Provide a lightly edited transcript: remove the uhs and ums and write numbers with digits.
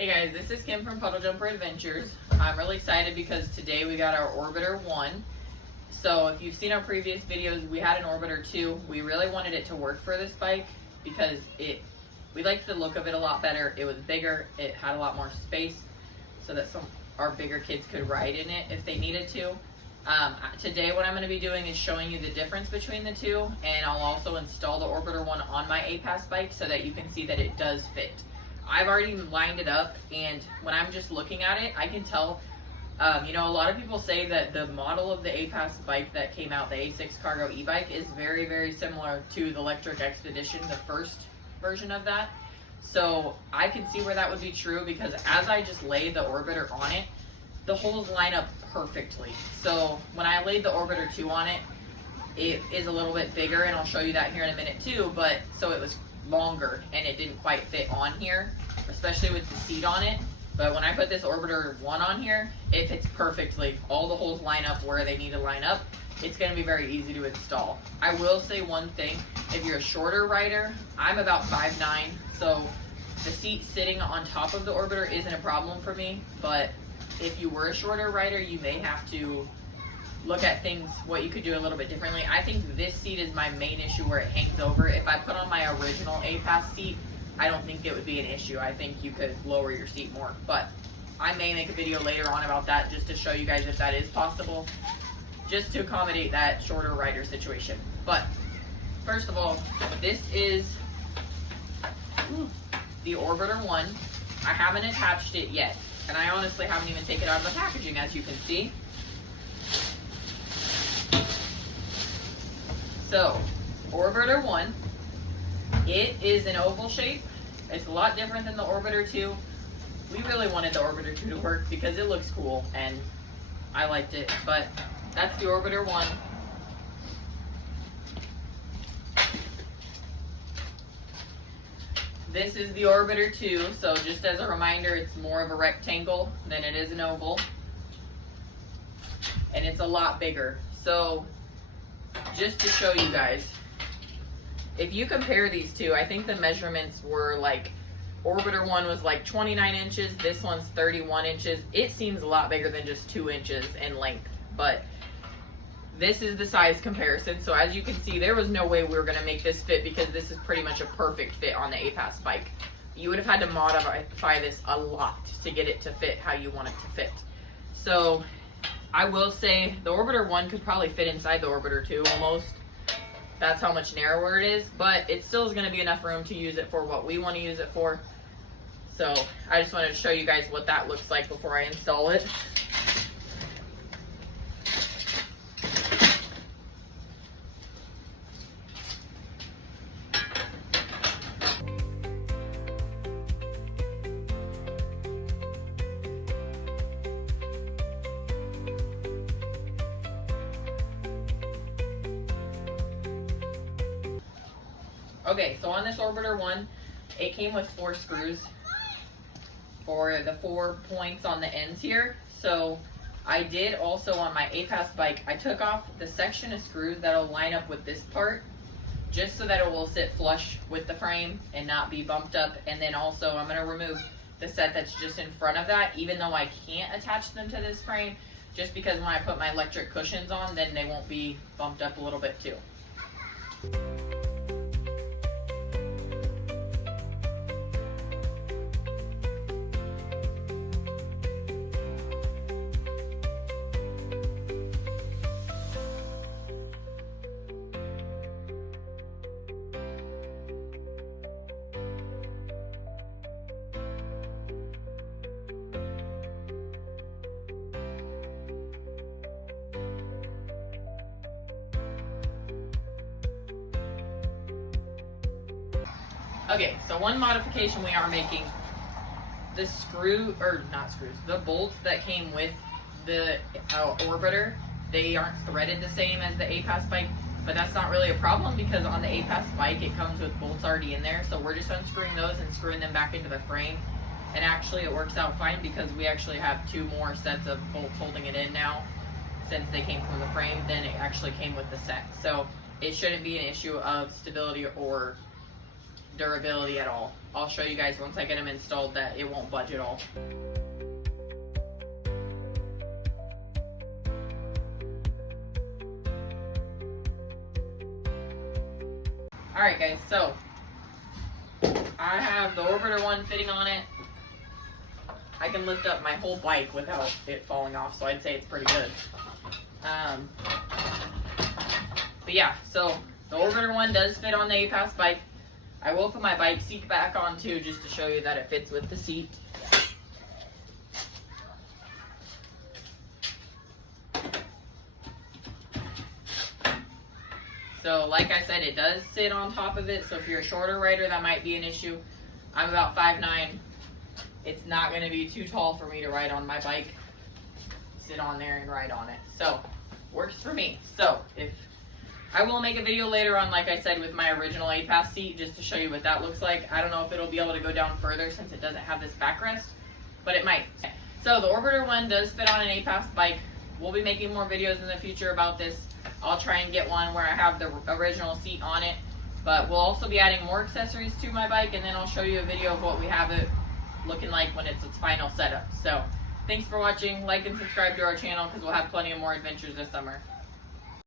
Hey guys, this is Kim from Puddle Jumper Adventures. I'm really excited because today we got our Orbiter 1. So if you've seen our previous videos, we had an Orbiter 2. We really wanted it to work for this bike because we liked the look of it a lot better. It was bigger, it had a lot more space so that some our bigger kids could ride in it if they needed to. Today what I'm going to be doing is showing you the difference between the two, and I'll also install the Orbiter 1 on my Aipas bike so that you can see that it does fit. I've already lined it up, and when I'm just looking at it, I can tell, a lot of people say that the model of the Aipas bike that came out, the A6 Cargo e-bike, is very, very similar to the Lectric Expedition, the first version of that. So I can see where that would be true because as I just laid the Orbiter on it, the holes line up perfectly. So when I laid the Orbiter 2 on it, it is a little bit bigger, and I'll show you that here in a minute too, but so it was longer and it didn't quite fit on here, especially with the seat on it. But when I put this Orbiter 1 on here, it fits perfectly. All the holes line up where they need to line up. It's going to be very easy to install. I will say one thing, if you're a shorter rider, I'm about 5'9", so the seat sitting on top of the Orbiter isn't a problem for me, but if you were a shorter rider, you may have to look at things, what you could do a little bit differently. I think this seat is my main issue where it hangs over. If I put on my original Aipas seat, I don't think it would be an issue. I think you could lower your seat more, but I may make a video later on about that just to show you guys if that is possible, just to accommodate that shorter rider situation. But first of all, this is the Orbiter 1. I haven't attached it yet, and I honestly haven't even taken it out of the packaging, as you can see. So, Orbiter 1, it is an oval shape. It's a lot different than the Orbiter 2. We really wanted the Orbiter 2 to work because it looks cool and I liked it, but that's the Orbiter 1. This is the Orbiter 2, so just as a reminder, it's more of a rectangle than it is an oval. And it's a lot bigger. So, just to show you guys, if you compare these two, I think the measurements were like, Orbiter 1 was like 29 inches, this one's 31 inches. It seems a lot bigger than just 2 inches in length, but this is the size comparison. So as you can see, there was no way we were going to make this fit because this is pretty much a perfect fit on the Aipas bike. You would have had to modify this a lot to get it to fit how you want it to fit. So I will say the Orbiter 1 could probably fit inside the Orbiter 2 almost. That's how much narrower it is, but it still is going to be enough room to use it for what we want to use it for. So I just wanted to show you guys what that looks like before I install it. Okay, so on this Orbiter 1, it came with 4 screws for the 4 points on the ends here. So I did also on my Aipas bike, I took off the section of screws that'll line up with this part, just so that it will sit flush with the frame and not be bumped up. And then also I'm going to remove the set that's just in front of that, even though I can't attach them to this frame, just because when I put my electric cushions on, then they won't be bumped up a little bit too. Okay, so one modification we are making, the the bolts that came with the Orbiter, they aren't threaded the same as the Aipas bike, but that's not really a problem because on the Aipas bike it comes with bolts already in there, so we're just unscrewing those and screwing them back into the frame. And actually it works out fine because we actually have 2 more sets of bolts holding it in now, since they came from the frame than it actually came with the set. So it shouldn't be an issue of stability or durability at all. I'll show you guys once I get them installed that it won't budge at all. Alright guys, so I have the Orbiter 1 fitting on it. I can lift up my whole bike without it falling off, so I'd say it's pretty good. But yeah, so the Orbiter 1 does fit on the Aipas bike. I will put my bike seat back on too, just to show you that it fits with the seat. So like I said, it does sit on top of it, so if you're a shorter rider, that might be an issue. I'm about 5'9". It's not going to be too tall for me to ride on my bike, sit on there and ride on it. So, works for me. So, if I will make a video later on, like I said, with my original Aipas seat, just to show you what that looks like. I don't know if it'll be able to go down further since it doesn't have this backrest, but it might. So, the Orbiter 1 does fit on an Aipas bike. We'll be making more videos in the future about this. I'll try and get one where I have the original seat on it, but we'll also be adding more accessories to my bike, and then I'll show you a video of what we have it looking like when it's its final setup. So thanks for watching. Like and subscribe to our channel because we'll have plenty of more adventures this summer.